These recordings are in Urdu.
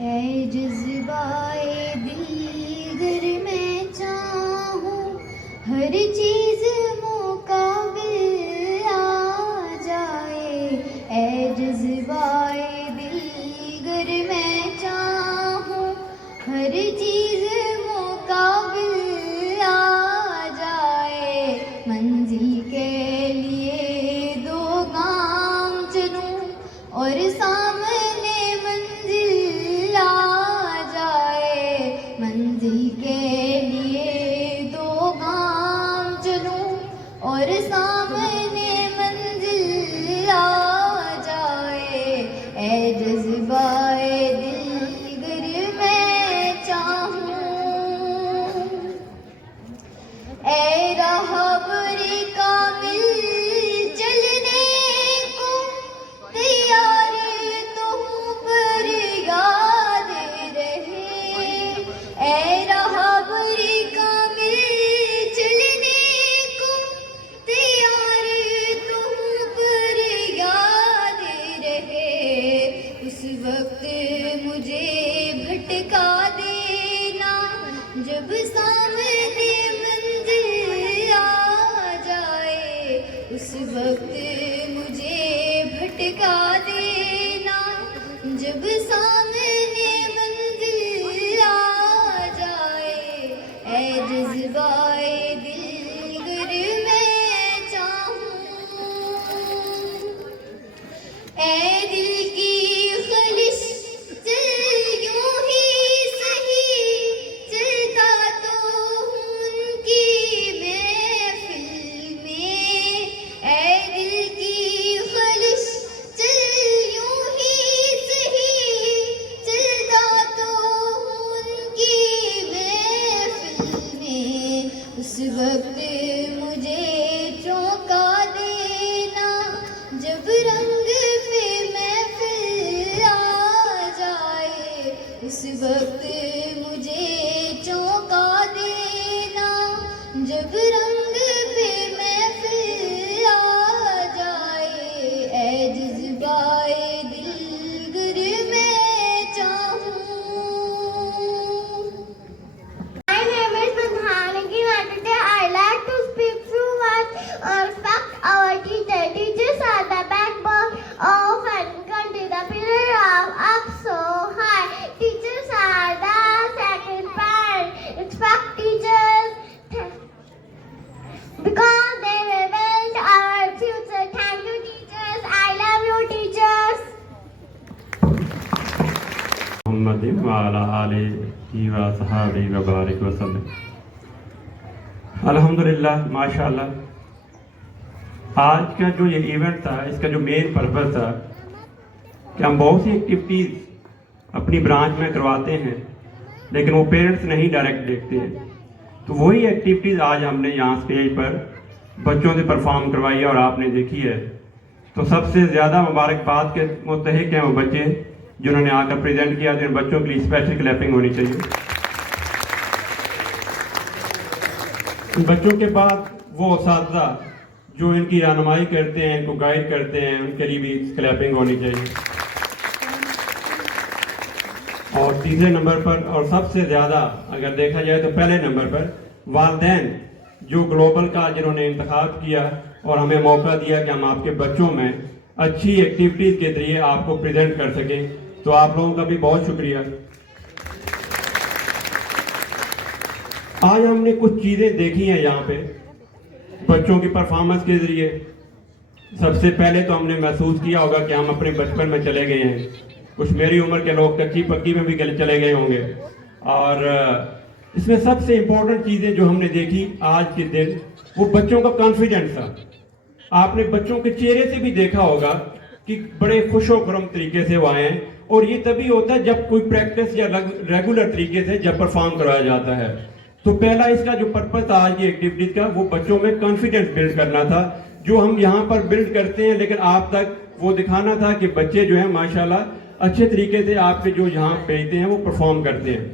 اے جذبائے دل گر میں چاہوں ہر چیز مقابل آ جائے. اے جذبائے دل گر میں چاہوں ہر چیز مقابل آ جائے. منزل کے لیے دو گام چلوں اور سامنے منزل آ جائے. منزل کے لیے دو گام چلوں اور سامنے منزل آ جائے. اے جذبائے دل گر میں چاہوں. اے رہبر کامل چلنے کو تیار تو ہوں پر یاد رہے. اے رہبر کامل چلنے کو تیار تو ہوں پر یاد رہے. اس وقت مجھے بھٹکا دینا جب سامنے منزل آ جائے. اس وقت مجھے بھٹکا دینا جب سامنے منزل آ جائے. اے جذبائے دل گر میں چاہوں. اے دل کی خلش چل یوں ہی سہی چلتا تو ہوں ان کی محفل میں. اے دل کی خلش چل یوں ہی سہی چلتا تو ہوں ان کی محفل میں. اس وقت مجھے چونکا دینا جب رنگ پہ محفل آ جائے. اس وقت مجھے چونکا دینا جب رنگ پہ محفل آ جائے. اے جذبائے دل گر میں چاہوں. My name is Madhaniki Nandite. I like to speak few words on fact our teacher. Teachers are the backbone of any country, the pillar up so high. Teachers are the second parent. Respect teachers because they will build our future. Thank you teachers. I love you teachers. محمد وعلی آلہ و صحابہ و بارک وسلم. الحمدللہ ماشاءاللہ. آج کا جو یہ ایونٹ تھا اس کا جو مین پرپس تھا کہ ہم بہت سی ایکٹیویٹیز اپنی برانچ میں کرواتے ہیں لیکن وہ پیرنٹس نہیں ڈائریکٹ دیکھتے ہیں. تو وہی ایکٹیویٹیز آج ہم نے یہاں اسٹیج پر بچوں سے پرفارم کروائی ہے اور آپ نے دیکھی ہے. تو سب سے زیادہ مبارکباد کے مستحق ہیں وہ بچے جنہوں نے آ کر پریزنٹ کیا. تو ان بچوں کے لیے اسپیشل کلیپنگ ہونی چاہیے. ان بچوں کے بعد وہ اساتذہ جو ان کی رہنمائی کرتے ہیں, ان کو گائیڈ کرتے ہیں, ان کے لیے بھی کلیپنگ ہونی چاہیے. اور تیسرے نمبر پر اور سب سے زیادہ اگر دیکھا جائے تو پہلے نمبر پر والدین جو گلوبل کا جنہوں نے انتخاب کیا اور ہمیں موقع دیا کہ ہم آپ کے بچوں میں اچھی ایکٹیویٹیز کے ذریعے آپ کو پریزنٹ کر سکیں. تو آپ لوگوں کا بھی بہت شکریہ. آج ہم نے کچھ چیزیں دیکھی ہیں یہاں پہ بچوں کی پرفارمنس کے ذریعے. سب سے پہلے تو ہم نے محسوس کیا ہوگا کہ ہم اپنے بچپن میں چلے گئے ہیں. کچھ میری عمر کے لوگ کچی پکی میں بھی چلے گئے ہوں گے. اور اس میں سب سے امپورٹنٹ چیزیں جو ہم نے دیکھی آج کے دن وہ بچوں کا کانفیڈنس تھا. آپ نے بچوں کے چہرے سے بھی دیکھا ہوگا کہ بڑے خوش و خرم طریقے سے وہ آئے ہیں. اور یہ تبھی ہوتا ہے جب کوئی پریکٹس یا ریگولر طریقے سے جب پرفارم کرایا جاتا ہے. تو پہلا اس کا جو پرپس تھا آج کی ایکٹیویٹیز کا وہ بچوں میں کانفیڈنس بلڈ کرنا تھا جو ہم یہاں پر بلڈ کرتے ہیں, لیکن آپ تک وہ دکھانا تھا کہ بچے جو ہیں ماشاءاللہ اچھے طریقے سے آپ کے جو یہاں بھیجتے ہیں وہ پرفارم کرتے ہیں.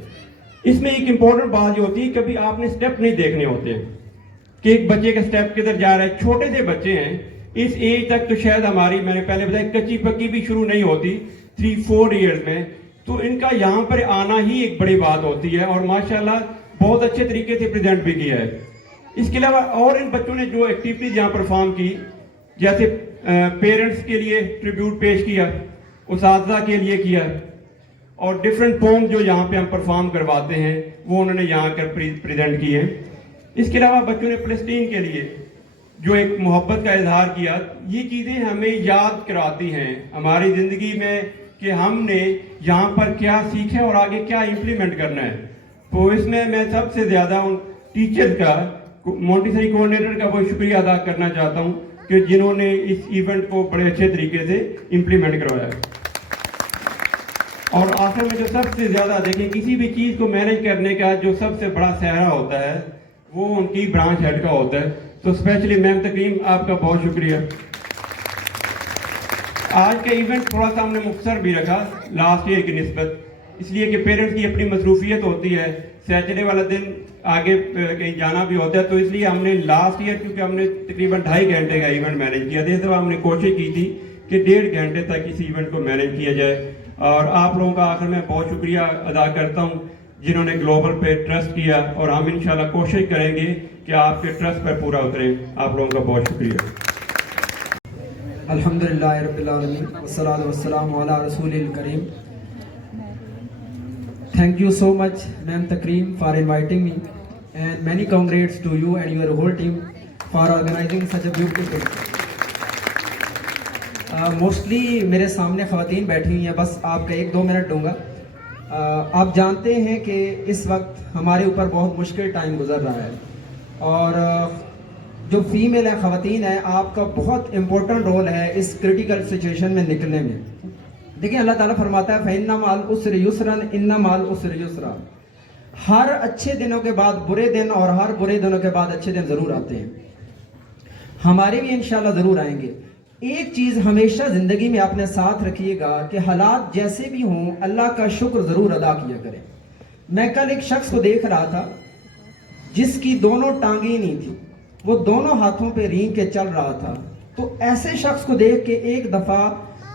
اس میں ایک امپورٹنٹ بات یہ ہوتی ہے کبھی آپ نے سٹیپ نہیں دیکھنے ہوتے کہ ایک بچے کا سٹیپ کدھر جا رہا ہے. چھوٹے سے بچے ہیں اس ایج تک تو شاید ہماری میں نے پہلے بتایا کچی پکی بھی شروع نہیں ہوتی 3-4 ایئرز میں. تو ان کا یہاں پر آنا ہی ایک بڑی بات ہوتی ہے اور ماشاءاللہ بہت اچھے طریقے سے پریزنٹ بھی کیا ہے. اس کے علاوہ اور ان بچوں نے جو ایکٹیویٹیز یہاں پرفارم کی, جیسے پیرنٹس کے لیے ٹریبیوٹ پیش کیا, اساتذہ کے لیے کیا, اور ڈفرینٹ پوم جو یہاں پہ ہم پرفارم کرواتے ہیں وہ انہوں نے یہاں کر پریزنٹ کیے ہیں. اس کے علاوہ بچوں نے فلسطین کے لیے جو ایک محبت کا اظہار کیا. یہ چیزیں ہمیں یاد کراتی ہیں ہماری زندگی میں کہ ہم نے یہاں پر کیا سیکھا اور آگے کیا امپلیمنٹ کرنا ہے. تو اس میں سب سے زیادہ ان ٹیچر کا, مونٹیسری کوآرڈینیٹر کا بہت شکریہ ادا کرنا چاہتا ہوں کہ جنہوں نے اس ایونٹ کو بڑے اچھے طریقے سے امپلیمنٹ کروایا. اور آخر میں جو سب سے زیادہ دیکھیں, کسی بھی چیز کو مینج کرنے کا جو سب سے بڑا سہرا ہوتا ہے وہ ان کی برانچ ہیڈ کا ہوتا ہے. تو اسپیشلی میم تکریم آپ کا بہت شکریہ. آج کا ایونٹ تھوڑا سا ہم نے مختصر بھی رکھا لاسٹ ایئر کی نسبت, اس لیے کہ پیرنٹس کی اپنی مصروفیت ہوتی ہے, سیٹرڈے والا دن آگے کہیں جانا بھی ہوتا ہے, تو اس لیے ہم نے لاسٹ ایئر کیونکہ ہم نے تقریباً 2.5 گھنٹے کا ایونٹ مینیج کیا تھا, اس دفعہ ہم نے کوشش کی تھی کہ 1.5 گھنٹے تک اس ایونٹ کو مینیج کیا جائے. اور آپ لوگوں کا آخر میں بہت شکریہ ادا کرتا ہوں جنہوں نے گلوبل پہ ٹرسٹ کیا, اور ہم انشاءاللہ کوشش کریں گے کہ آپ کے ٹرسٹ پر پورا اتریں. آپ لوگوں کا بہت شکریہ. الحمدللہ رب العالمین والصلاۃ والسلام علی رسول الکریم. Thank you so much, Ma'am Takreem, for inviting me, and many congrats to you and your whole team for organizing such a beautiful thing. Mostly میرے سامنے خواتین بیٹھی ہوئی ہیں, بس آپ کا 1-2 منٹ دوں گا. آپ جانتے ہیں کہ اس وقت ہمارے اوپر بہت مشکل ٹائم گزر رہا ہے, اور جو فیمیل ہیں, خواتین ہیں, آپ کا بہت امپورٹنٹ رول ہے اس کرٹیکل سچویشن میں نکلنے میں. دیکھیں اللہ تعالیٰ فرماتا ہے فَإِنَّ مَعَ الْعُسْرِ يُسْرًا إِنَّ مَعَ الْعُسْرِ يُسْرًا. ہر اچھے دنوں کے بعد برے دن اور ہر برے دنوں کے بعد اچھے دن ضرور آتے ہیں. ہمارے بھی انشاءاللہ ضرور آئیں گے. ایک چیز ہمیشہ زندگی میں اپنے ساتھ رکھیے گا کہ حالات جیسے بھی ہوں اللہ کا شکر ضرور ادا کیا کریں. میں کل ایک شخص کو دیکھ رہا تھا جس کی دونوں ٹانگیں نہیں تھی, وہ دونوں ہاتھوں پہ رینگ کے چل رہا تھا. تو ایسے شخص کو دیکھ کے ایک دفعہ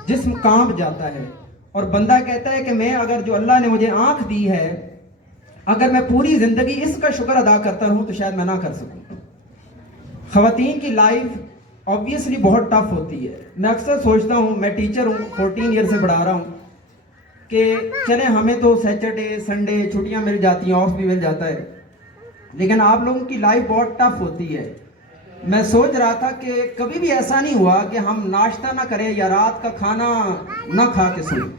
جسم کانپ جاتا ہے, اور بندہ کہتا ہے کہ میں اگر جو اللہ نے مجھے آنکھ دی ہے, اگر میں پوری زندگی اس کا شکر ادا کرتا ہوں تو شاید میں نہ کر سکوں. خواتین کی لائف obviously بہت ٹف ہوتی ہے. میں اکثر سوچتا ہوں, میں ٹیچر ہوں, 14 ایئر سے پڑھا رہا ہوں, کہ چلیں ہمیں تو سیٹرڈے سنڈے چھٹیاں مل جاتی ہیں, آف بھی مل جاتا ہے, لیکن آپ لوگوں کی لائف بہت ٹف ہوتی ہے. میں سوچ رہا تھا کہ کبھی بھی ایسا نہیں ہوا کہ ہم ناشتہ نہ کریں یا رات کا کھانا نہ کھا کے سوئیں.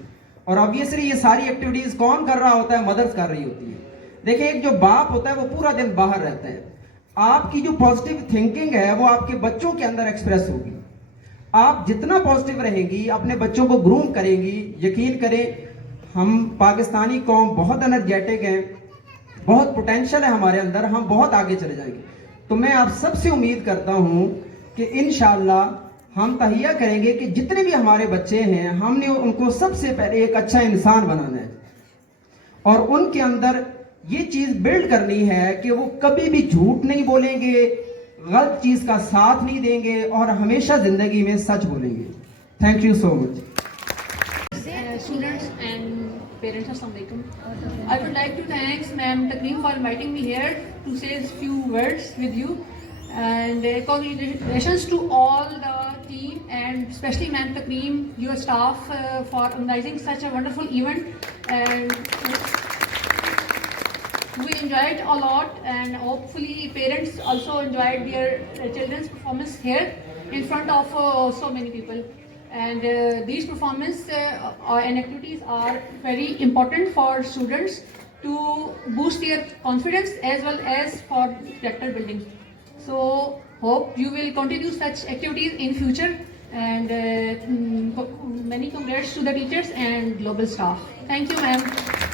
اور obviously یہ ساری ایکٹیویٹیز کون کر رہا ہوتا ہے؟ مدرس کر رہی ہوتی ہے. دیکھیں ایک جو باپ ہوتا ہے وہ پورا دن باہر رہتا ہے. آپ کی جو پازیٹیو تھنکنگ ہے وہ آپ کے بچوں کے اندر ایکسپریس ہوگی. آپ جتنا پازیٹیو رہیں گی, اپنے بچوں کو گروم کریں گی, یقین کریں ہم پاکستانی قوم بہت انرجیٹک ہیں, بہت پوٹینشل ہے ہمارے اندر, ہم بہت آگے چلے جائیں گے. تو میں آپ سب سے امید کرتا ہوں کہ انشاءاللہ ہم تہیہ کریں گے کہ جتنے بھی ہمارے بچے ہیں ہم نے ان کو سب سے پہلے ایک اچھا انسان بنانا ہے, اور ان کے اندر یہ چیز بلڈ کرنی ہے کہ وہ کبھی بھی جھوٹ نہیں بولیں گے, غلط چیز کا ساتھ نہیں دیں گے, اور ہمیشہ زندگی میں سچ بولیں گے. Thank you so much. Students and parents, Assalamualaikum. I would like to thank Ma'am Takreem for inviting me here to say a few words with you, and congratulations to all the team and especially Ma'am Takreem, your staff for organizing such a wonderful event, and we enjoyed a lot, and hopefully parents also enjoyed their children's performance here in front of so many people. And these performances and activities are very important for students to boost their confidence as well as for character building. So hope you will continue such activities in future, and many congrats to the teachers and global staff. Thank you, ma'am.